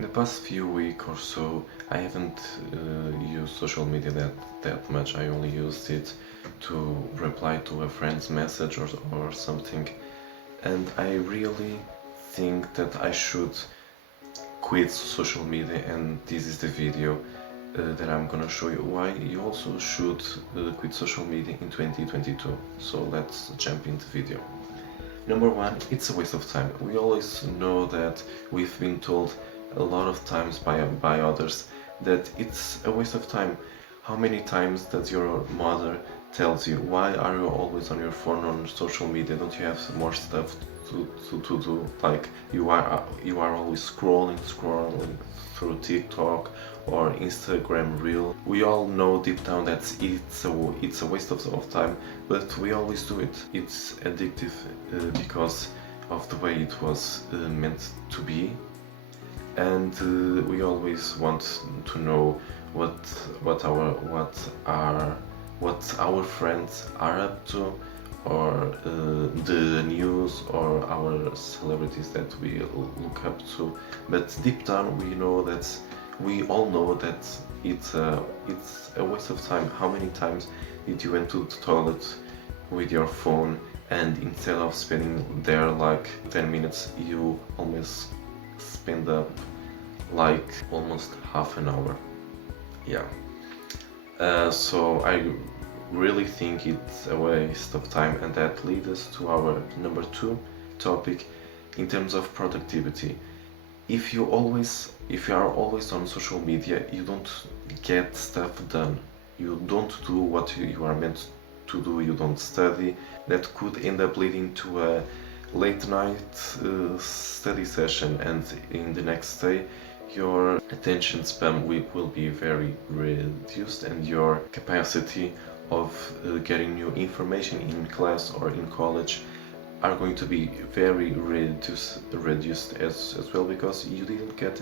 In the past few weeks or so, I haven't used social media that much. I only used it to reply to a friend's message or something. And I really think that I should quit social media, and this is the video that I'm gonna show you why you also should quit social media in 2022. So let's jump into the video. Number one, it's a waste of time. We always know that we've been told a lot of times by others that it's a waste of time. How many times does your mother tells you, why are you always on your phone on social media? Don't you have more stuff to do? Like you are always scrolling through TikTok or Instagram Reel. We all know deep down that it's a waste of time, but we always do it. It's addictive because of the way it was meant to be, and we always want to know what our friends are up to, or the news, or our celebrities that we look up to. But deep down we all know that it's a waste of time. How many times did you went to the toilet with your phone, and instead of spending there like 10 minutes, you almost spend up like almost half an hour? Yeah. So I really think it's a waste of time, and that leads us to our number two topic in terms of productivity. If you are always on social media, you don't get stuff done. You don't do what you are meant to do. You don't study. That could end up leading to a late night study session, and in the next day your attention span will be very reduced, and your capacity of getting new information in class or in college are going to be very reduced as well, because you didn't get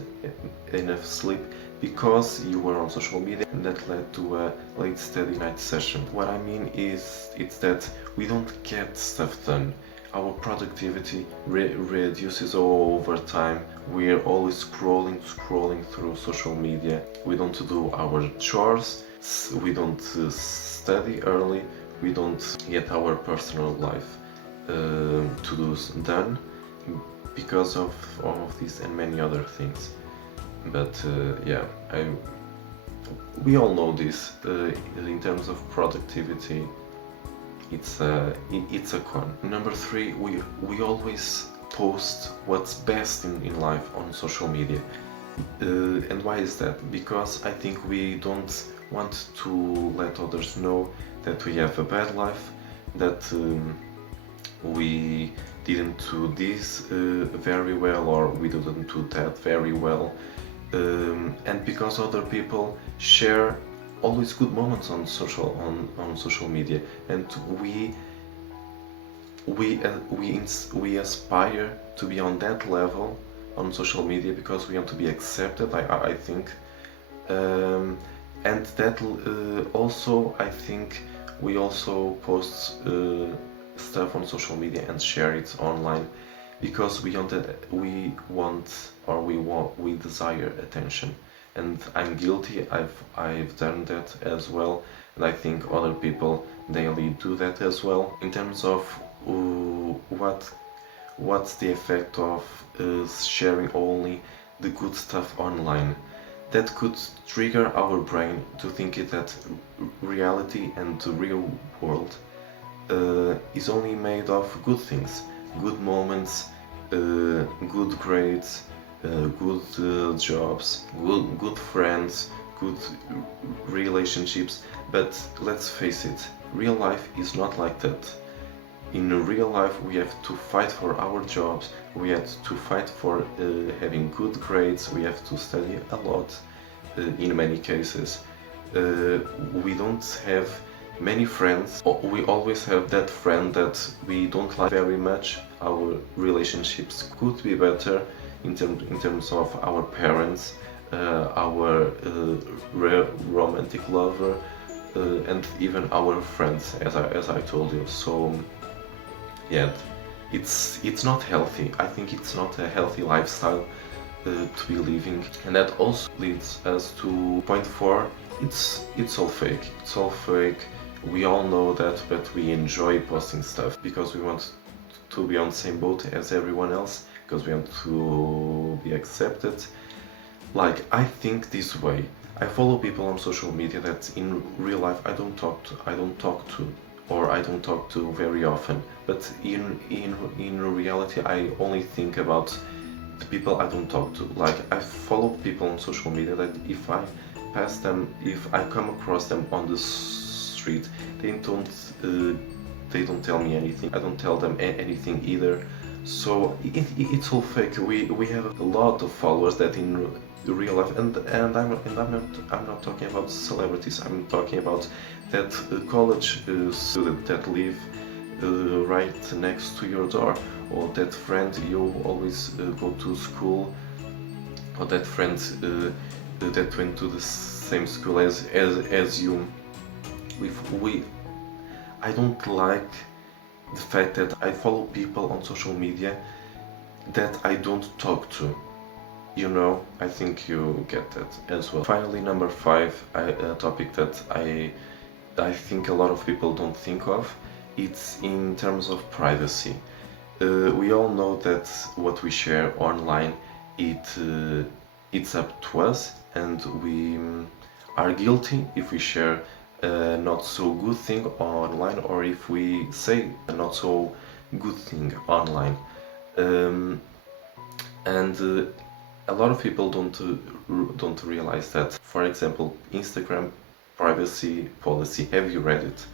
enough sleep because you were on social media, and that led to a late study night session. What I mean is, it's that we don't get stuff done. Our productivity reduces over time. We're always scrolling through social media. We don't do our chores, we don't study early, we don't get our personal life to-dos done because of all of this and many other things. But yeah, we all know this. In terms of productivity, it's a con. Number three, we always post what's best in life on social media. And why is that? Because I think we don't want to let others know that we have a bad life, that we didn't do this very well, or we didn't do that very well, and because other people share always good moments on social media, and we aspire to be on that level on social media because we want to be accepted. I think, and that also, I think we also post stuff on social media and share it online because we desire attention. And I'm guilty. I've done that as well, and I think other people daily do that as well. In terms of what's the effect of sharing only the good stuff online, that could trigger our brain to think that reality and the real world is only made of good things, good moments, good grades, good jobs, good friends, good relationships. But let's face it, real life is not like that. In real life, we have to fight for our jobs, we have to fight for having good grades, we have to study a lot in many cases. We don't have many friends. We always have that friend that we don't like very much. Our relationships could be better in terms of our parents, our romantic lover, and even our friends, as I told you. So yeah, it's not healthy. I think it's not a healthy lifestyle to be living. And that also leads us to point 4. It's all fake. It's all fake. We all know that, but we enjoy posting stuff because we want to be on the same boat as everyone else, because we want to be accepted. Like, I think this way. I follow people on social media that in real life I don't talk to, or I don't talk to very often. But in reality, I only think about the people I don't talk to. Like, I follow people on social media that if I pass them, if I come across them on the street, they don't tell me anything. I don't tell them anything either. So it's all fake. We have a lot of followers that in real life, and I'm not talking about celebrities. I'm talking about that college student that live right next to your door, or that friend you always go to school, or that friend that went to the same school as you. We I don't like the fact that I follow people on social media that I don't talk to. You know, I think you get that as well. Finally, number 5, a topic that I think a lot of people don't think of. It's in terms of privacy. We all know that what we share online, it's up to us, and we are guilty if we share a not so good thing online, or if we say a not so good thing online. And a lot of people don't realize that. For example, Instagram privacy policy. Have you read it?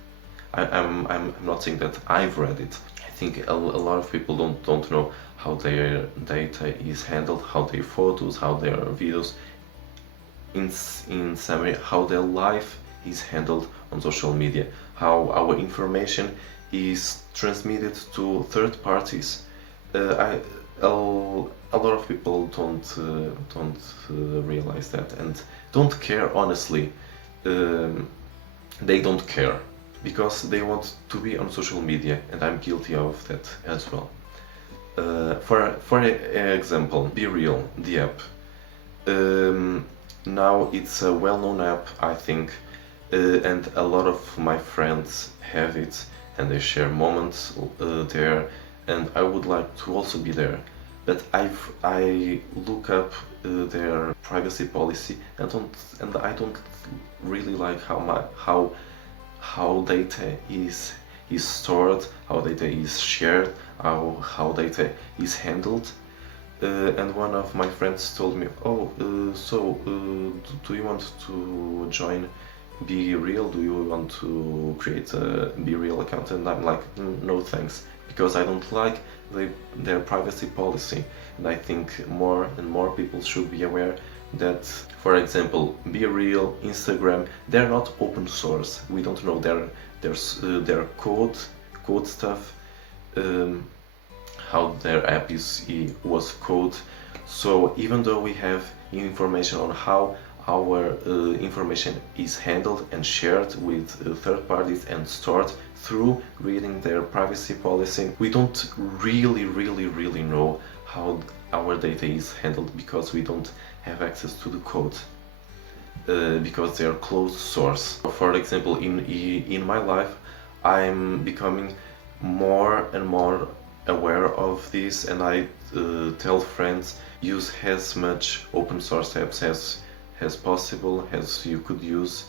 I'm not saying that I've read it. I think a lot of people don't know how their data is handled, how their photos, how their videos, in summary, how their life is handled on social media, how our information is transmitted to third parties. A lot of people don't realize that, and don't care, honestly. They don't care because they want to be on social media, and I'm guilty of that as well. For example, Be Real, the app. Now it's a well-known app, I think, and a lot of my friends have it, and they share moments there, and I would like to also be there. But I look up their privacy policy, and I don't really like how data is stored, how data is shared, how data is handled. And one of my friends told me, "Oh, do you want to join Be Real? Do you want to create a Be Real account?" And I'm like, "No thanks," because I don't like their privacy policy. And I think more and more people should be aware that, for example, Be Real, Instagram, they're not open source. We don't know their code stuff, how their app was code. So even though we have information on how our information is handled and shared with third parties and stored through reading their privacy policy, we don't really know how our data is handled, because we don't have access to the code, because they are closed source. For example, in my life, I'm becoming more and more aware of this, and I tell friends, use as much open source apps as possible, as you could use,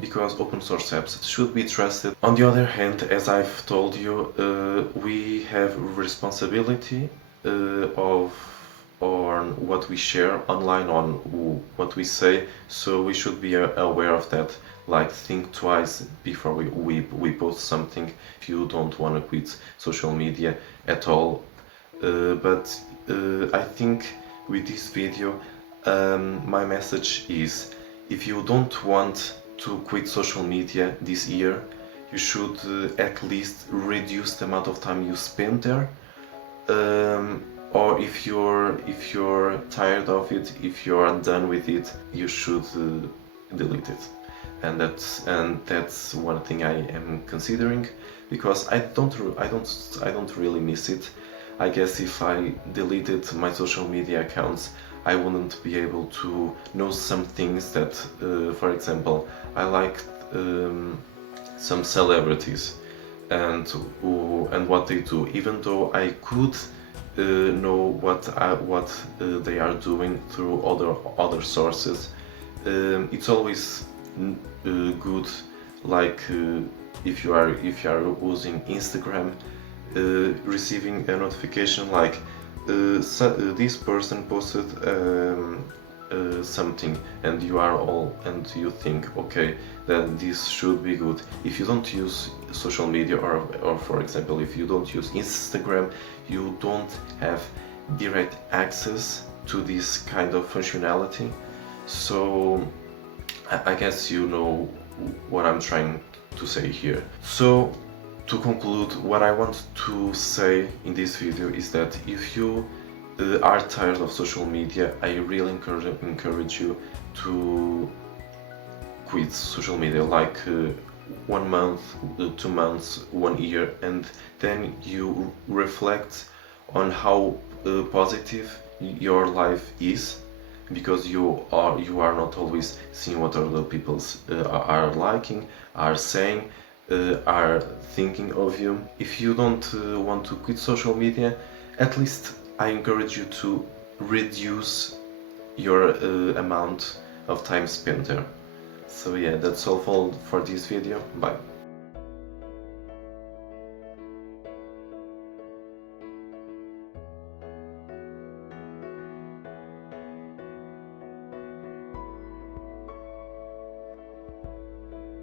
because open source apps should be trusted. On the other hand, as I've told you, we have responsibility of on what we share online, on what we say, so we should be aware of that. Like, think twice before we post something, if you don't want to quit social media at all. But I think with this video, my message is, if you don't want to quit social media this year, you should at least reduce the amount of time you spend there. Or if you're tired of it, if you are done with it, you should delete it. And that's one thing I am considering, because I don't really miss it. I guess if I deleted my social media accounts, I wouldn't be able to know some things that, for example, I liked some celebrities and what they do. Even though I could know what they are doing through other sources, it's always good, like if you are using Instagram, receiving a notification like this person posted something, and you think, okay, then this should be good. If you don't use social media, or for example, if you don't use Instagram, you don't have direct access to this kind of functionality. So I guess you know what I'm trying to say here. So to conclude, what I want to say in this video is that if you are tired of social media, I really encourage you to quit social media, like 1 month, 2 months, 1 year, and then you reflect on how positive your life is, because you are not always seeing what other people are liking, are saying, are thinking of you. If you don't want to quit social media, at least I encourage you to reduce your amount of time spent there. So yeah, that's all for this video. Bye.